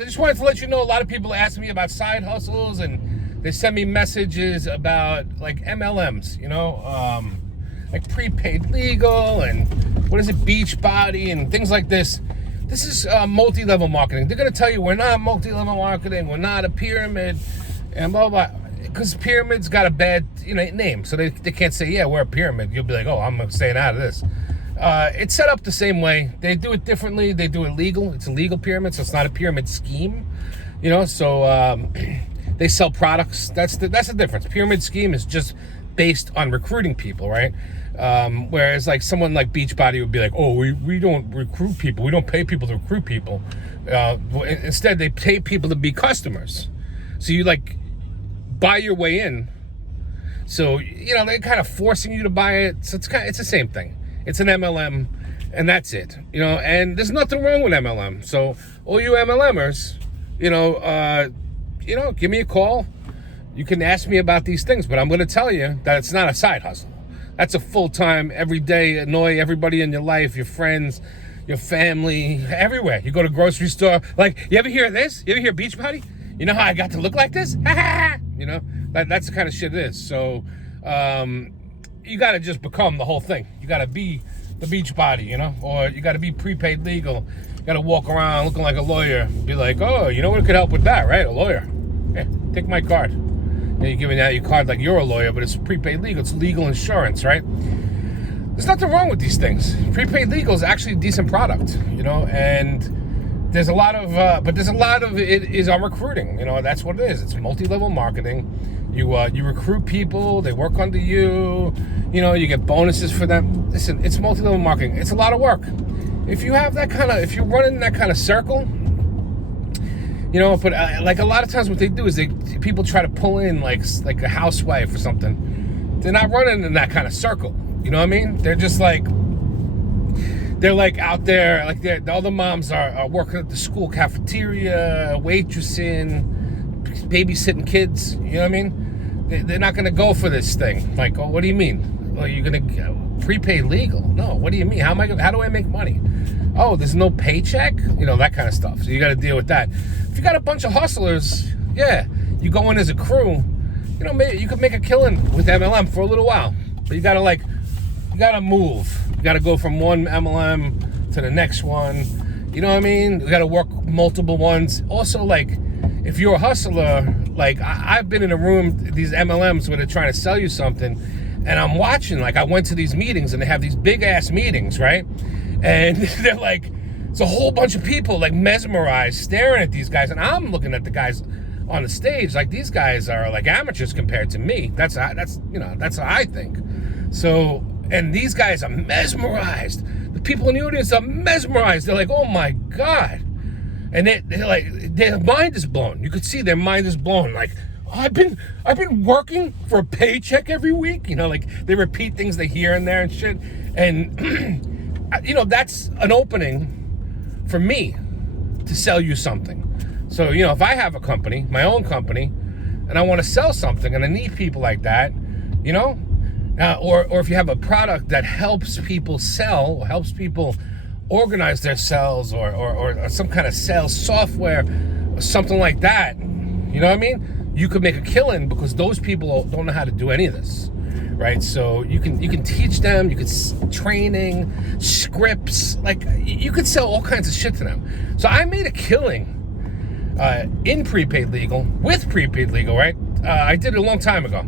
I just wanted to let you know, a lot of people ask me about side hustles, and they send me messages about like MLMs, like prepaid legal and what is it, beach body and things like this. This is multi-level marketing. They're going to tell you we're not multi-level marketing, we're not a pyramid, and blah, blah, blah. Because pyramid's got a bad name, so they can't say, yeah, we're a pyramid. You'll be like, oh, I'm staying out of this. It's set up the same way. They do it differently. They do it legal. It's a legal pyramid, so it's not a pyramid scheme. So they sell products. That's the difference. Pyramid scheme is just based on recruiting people, right? Whereas like someone like Beachbody would be like, oh, we don't recruit people. We don't pay people to recruit people. Instead, they pay people to be customers. So you like buy your way in. So, they're kind of forcing you to buy it. So it's the same thing. It's an MLM, and that's it. And there's nothing wrong with MLM. So all you MLMers, give me a call. You can ask me about these things, but I'm going to tell you that it's not a side hustle. That's a full-time, every day, annoy everybody in your life, your friends, your family, everywhere. You go to grocery store. Like, you ever hear this? You ever hear Beachbody? You know how I got to look like this? That's the kind of shit it is. So, you got to just become the whole thing. You got to be the Beachbody, or you got to be prepaid legal. You got to walk around looking like a lawyer. Be like, oh, you know what could help with that, right? A lawyer. Yeah, take my card. You're giving out your card like you're a lawyer, but it's prepaid legal. It's legal insurance, right? There's nothing wrong with these things. Prepaid legal is actually a decent product, and there's a lot of it is on recruiting. That's what it is. It's multi-level marketing. You recruit people, they work under you, you get bonuses for them. Listen, it's multi-level marketing. It's a lot of work. If you're running that kind of circle, but like a lot of times what they do is people try to pull in like a housewife or something. They're not running in that kind of circle. You know what I mean? They're just like, they're like out there, like all the moms are working at the school cafeteria, waitressing, babysitting kids. You know what I mean? They're not going to go for this thing. Like, oh, what do you mean? Well, you're going to prepaid legal? No, what do you mean? How do I make money? Oh, there's no paycheck? That kind of stuff. So you got to deal with that. If you got a bunch of hustlers, yeah, you go in as a crew, maybe you could make a killing with MLM for a little while. But you got to move. You got to go from one MLM to the next one. You know what I mean? You got to work multiple ones. Also, like, if you're a hustler, like I've been in a room, these MLMs where they're trying to sell you something, and I'm watching, like I went to these meetings and they have these big ass meetings, right? And they're like, it's a whole bunch of people like mesmerized staring at these guys, and I'm looking at the guys on the stage like these guys are like amateurs compared to me. That's how I think. So, and these guys are mesmerized. The people in the audience are mesmerized. They're like, oh my God. And they're like, their mind is blown. You could see their mind is blown. Like, oh, I've been working for a paycheck every week. Like they repeat things they hear in there and shit. And that's an opening for me to sell you something. So, if I have a company, my own company, and I want to sell something and I need people like that, or if you have a product that helps people sell or helps people organize their sales or some kind of sales software or something like that, you know what I mean? You could make a killing because those people don't know how to do any of this, right? So you can teach them, you could training, scripts, like you could sell all kinds of shit to them. So I made a killing in prepaid legal, with prepaid legal, right? I did it a long time ago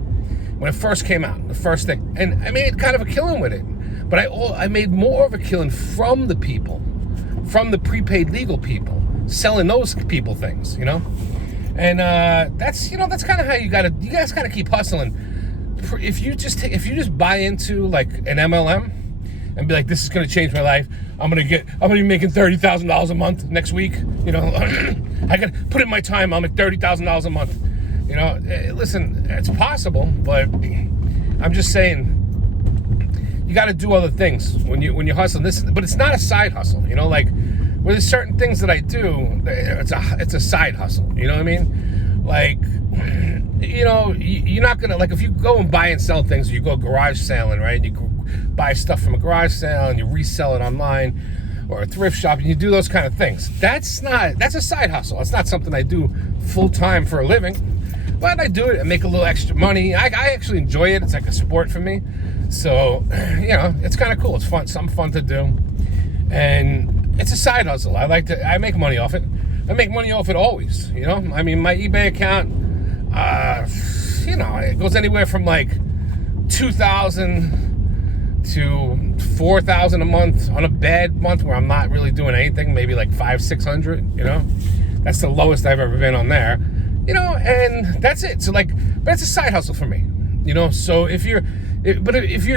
when it first came out, the first thing, and I made kind of a killing with it. But I made more of a killing from the people, from the prepaid legal people, selling those people things, and that's kind of how you guys kind of keep hustling. If you just buy into like an MLM and be like, this is going to change my life. I'm going to be making $30,000 a month next week. I got to put in my time. I'll make $30,000 a month. Listen, it's possible, but I'm just saying, you got to do other things when you hustle. But it's not a side hustle, like where there's certain things that I do, it's a side hustle. You know what I mean? Like, you're not gonna, like, if you go and buy and sell things, you go garage selling, right? You buy stuff from a garage sale and you resell it online. or a thrift shop, and you do those kind of things. That's a side hustle. It's not something I do full time for a living, but I do it and make a little extra money. I actually enjoy it. It's like a sport for me. So, it's kind of cool. It's fun, something fun to do. And it's a side hustle. I make money off it. I make money off it always, I mean, my eBay account, it goes anywhere from like $2,000 to $4,000 a month. On a bad month where I'm not really doing anything, maybe like $500-600, that's the lowest I've ever been on there, and that's it. So but it's a side hustle for me, so if you're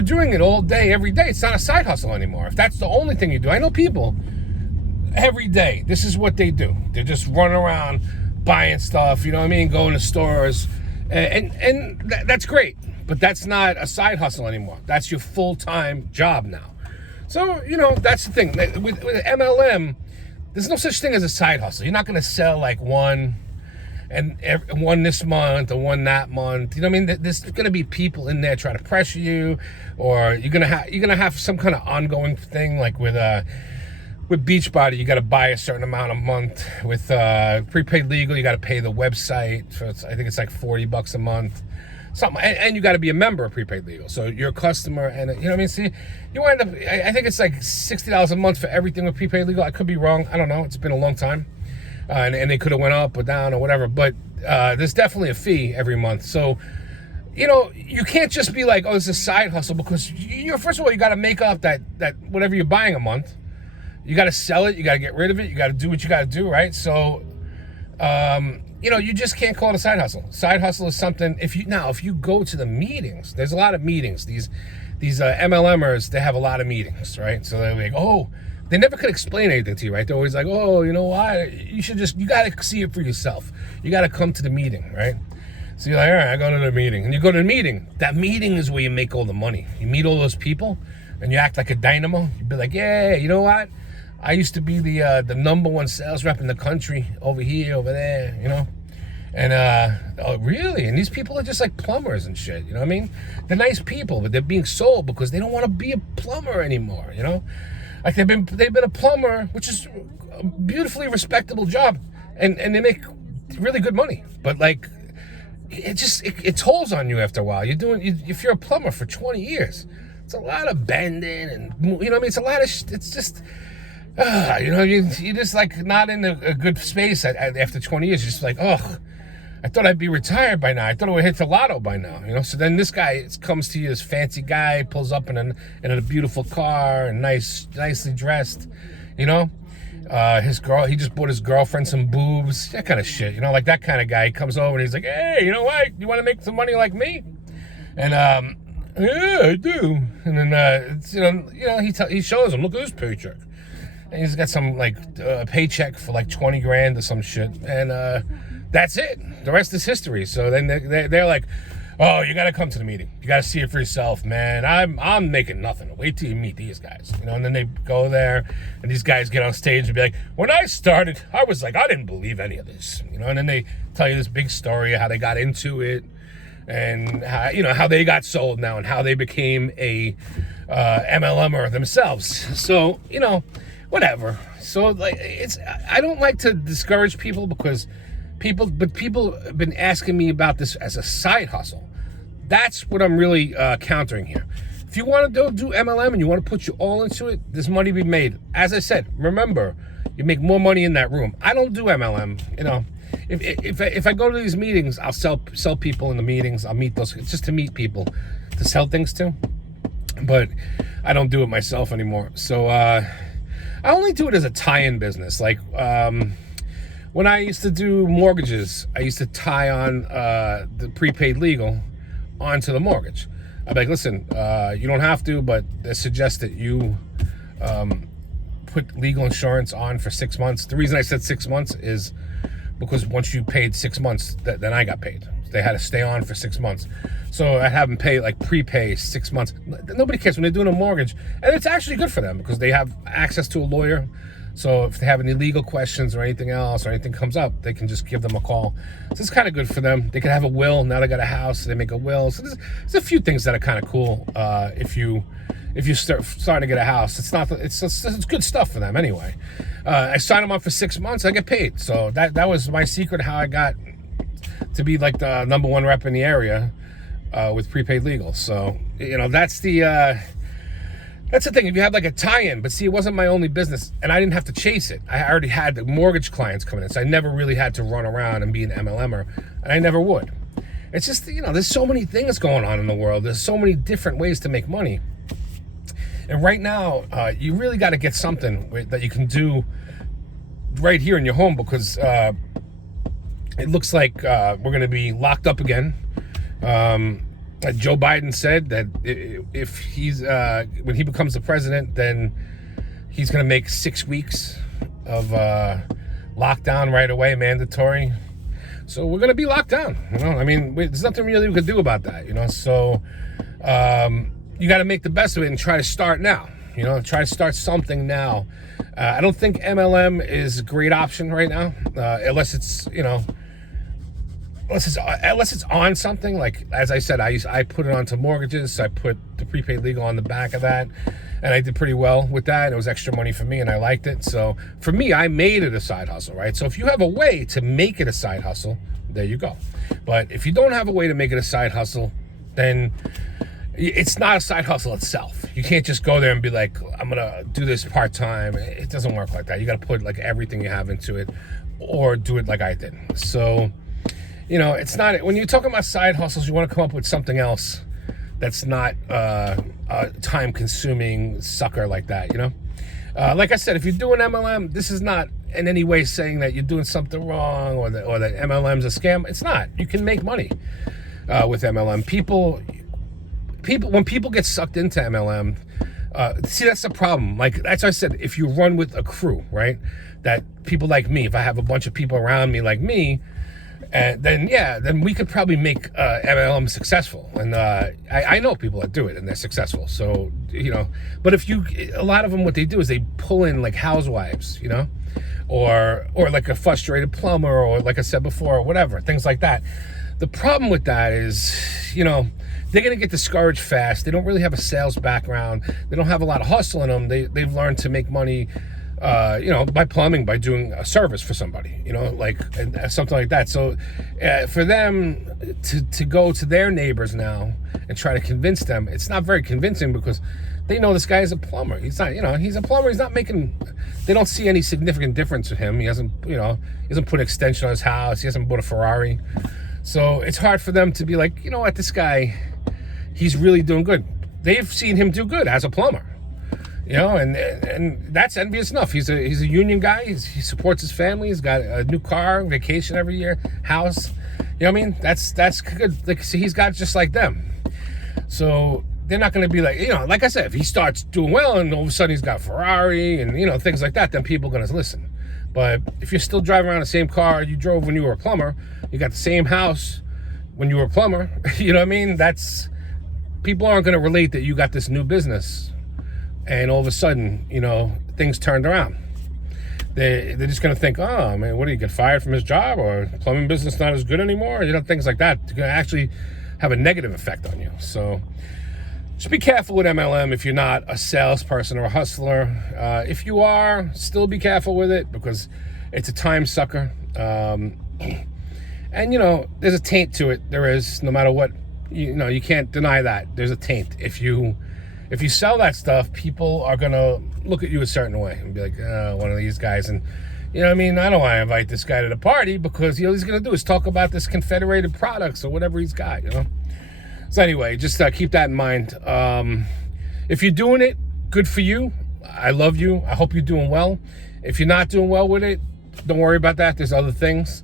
doing it all day, every day, it's not a side hustle anymore. If that's the only thing you do, I know people every day, this is what they do. They're just running around buying stuff, going to stores, and that's great. But that's not a side hustle anymore. That's your full-time job now. So, that's the thing. With MLM, there's no such thing as a side hustle. You're not going to sell like one this month or one that month. There's going to be people in there trying to pressure you, or you're going to have some kind of ongoing thing, like with Beachbody, you got to buy a certain amount a month. With prepaid legal, you got to pay the website. I think it's like $40 a month. Something, and you got to be a member of prepaid legal, so you're a customer, and see, you wind up, I think it's like $60 a month for everything with prepaid legal. I could be wrong, I don't know, it's been a long time, and they could have went up or down or whatever, but there's definitely a fee every month. So you can't just be like, oh, it's a side hustle, because first of all, you got to make up that whatever you're buying a month. You got to sell it, you got to get rid of it, you got to do what you got to do, right? So you just can't call it a side hustle. Side hustle is something, if you go to the meetings, there's a lot of meetings. These MLMers, they have a lot of meetings, right? So they're like, they never could explain anything to you, right? They're always like, you know what? You got to see it for yourself. You got to come to the meeting, right? So you're like, all right, I go to the meeting. And you go to the meeting. That meeting is where you make all the money. You meet all those people, and you act like a dynamo. You'd be like, yeah, you know what? I used to be the #1 sales rep in the country, over here, over there, And, oh, really? And these people are just like plumbers and shit, you know what I mean? They're nice people, but they're being sold because they don't want to be a plumber anymore, Like they've been a plumber, which is a beautifully respectable job, and they make really good money. But like, it tolls on you after a while. If you're a plumber for 20 years, it's a lot of bending and, it's a lot of, it's just... you're just like not in a good space after 20 years. You're just like, I thought I'd be retired by now. I thought I would hit the lotto by now, So then this guy comes to you, this fancy guy, pulls up in a beautiful car and nicely dressed, his girl, he just bought his girlfriend some boobs, that kind of shit, like that kind of guy. He comes over and he's like, hey, you know what? You want to make some money like me? And yeah, I do. And then he shows him, look at this paycheck. And he's got some paycheck for like 20 grand or some shit, and that's it. The rest is history. So then they're like, oh, you got to come to the meeting. You got to see it for yourself, man. I'm making nothing. Wait till you meet these guys, And then they go there, and these guys get on stage and be like, when I started, I was like, I didn't believe any of this, And then they tell you this big story of how they got into it, and how they got sold now, and how they became a MLMer themselves. So whatever. So I don't like to discourage people, because people have been asking me about this as a side hustle. That's what I'm really countering here. If you want to do MLM and you want to put you all into it, there's money to be made. As I said, remember, you make more money in that room. I don't do MLM. If I go to these meetings, I'll sell people in the meetings. I'll meet those just to meet people to sell things to. But I don't do it myself anymore. So I only do it as a tie-in business. Like when I used to do mortgages, I used to tie on the prepaid legal onto the mortgage. I'd be like, listen, you don't have to, but I suggest that you put legal insurance on for 6 months. The reason I said 6 months is because once you paid 6 months, then I got paid. They had to stay on for 6 months. So I have them prepay 6 months. Nobody cares when they're doing a mortgage. And it's actually good for them because they have access to a lawyer. So if they have any legal questions or anything else, or anything comes up, they can just give them a call. So it's kind of good for them. They can have a will. Now they got a house, so they make a will. So there's a few things that are kind of cool if you if you starting to get a house. It's good stuff for them anyway. I signed them up for 6 months. I get paid. So that was my secret how I got to be like the #1 rep in the area with prepaid legal. So that's the thing. If you have like a tie-in, but see, it wasn't my only business, and I didn't have to chase it. I already had the mortgage clients coming in, so I never really had to run around and be an MLMer, and I never would. It's just, there's so many things going on in the world. There's so many different ways to make money. And right now, you really got to get something that you can do right here in your home, because it looks like we're going to be locked up again. Joe Biden said that if he's when he becomes the president, then he's going to make 6 weeks of lockdown right away, mandatory. So we're going to be locked down. There's nothing really we could do about that. So you got to make the best of it and try to start now. Try to start something now. I don't think MLM is a great option right now, unless it's unless it's on something. Like, as I said, I put it onto mortgages. So I put the prepaid legal on the back of that, and I did pretty well with that. It was extra money for me, and I liked it. So for me, I made it a side hustle, right? So if you have a way to make it a side hustle, there you go. But if you don't have a way to make it a side hustle, then it's not a side hustle itself. You can't just go there and be like, I'm gonna do this part-time. It doesn't work like that. You got to put like everything you have into it, or do it like I did. So it's not, when you're talking about side hustles, you want to come up with something else that's not a time-consuming sucker like that. Like I said, if you're doing MLM, this is not in any way saying that you're doing something wrong, or that MLM's a scam. It's not. You can make money with MLM. People, when people get sucked into MLM, see, that's the problem. Like, that's what I said, if you run with a crew, right? That people like me, if I have a bunch of people around me like me, then we could probably make MLM successful. And I know people that do it and they're successful. So, but a lot of them, what they do is they pull in like housewives, or like a frustrated plumber, or like I said before, or whatever, things like that. The problem with that is, they're going to get discouraged fast. They don't really have a sales background. They don't have a lot of hustle in them. They've learned to make money, by plumbing, by doing a service for somebody, and something like that. So for them to go to their neighbors now and try to convince them, it's not very convincing, because they know this guy is a plumber. He's not, he's a plumber. He's not they don't see any significant difference with him. He hasn't put an extension on his house. He hasn't bought a Ferrari. So it's hard for them to be like, what, this guy, he's really doing good. They've seen him do good as a plumber, and that's envious enough. He's a union guy. He supports his family. He's got a new car, vacation every year, house. That's good. Like, see, he's got just like them. So they're not going to be like, like I said, if he starts doing well and all of a sudden he's got a Ferrari and things like that, then people are going to listen. But if you're still driving around the same car you drove when you were a plumber, you got the same house when you were a plumber, that's, people aren't going to relate that you got this new business and all of a sudden, things turned around. They're just going to think, oh man, what, did he get fired from his job, or plumbing business not as good anymore? Things like that. It's going to actually have a negative effect on you. So just be careful with MLM if you're not a salesperson or a hustler. If you are, still be careful with it, because it's a time sucker. And there's a taint to it. There is, no matter what, you can't deny that. There's a taint. If you sell that stuff, people are gonna look at you a certain way and be like, one of these guys. And I don't want to invite this guy to the party, because all he's gonna do is talk about this Confederated products or whatever he's got. So anyway, just keep that in mind. If you're doing it, good for you. I love you. I hope you're doing well. If you're not doing well with it, don't worry about that. There's other things.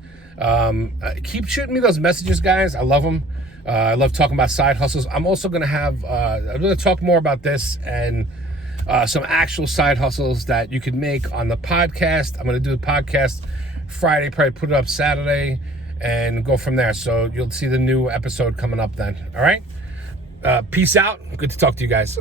Keep shooting me those messages, guys. I love them. I love talking about side hustles. I'm also going to have, I'm going to talk more about this and some actual side hustles that you can make on the podcast. I'm going to do the podcast Friday, probably put it up Saturday, and go from there. So you'll see the new episode coming up then. All right. Peace out. Good to talk to you guys.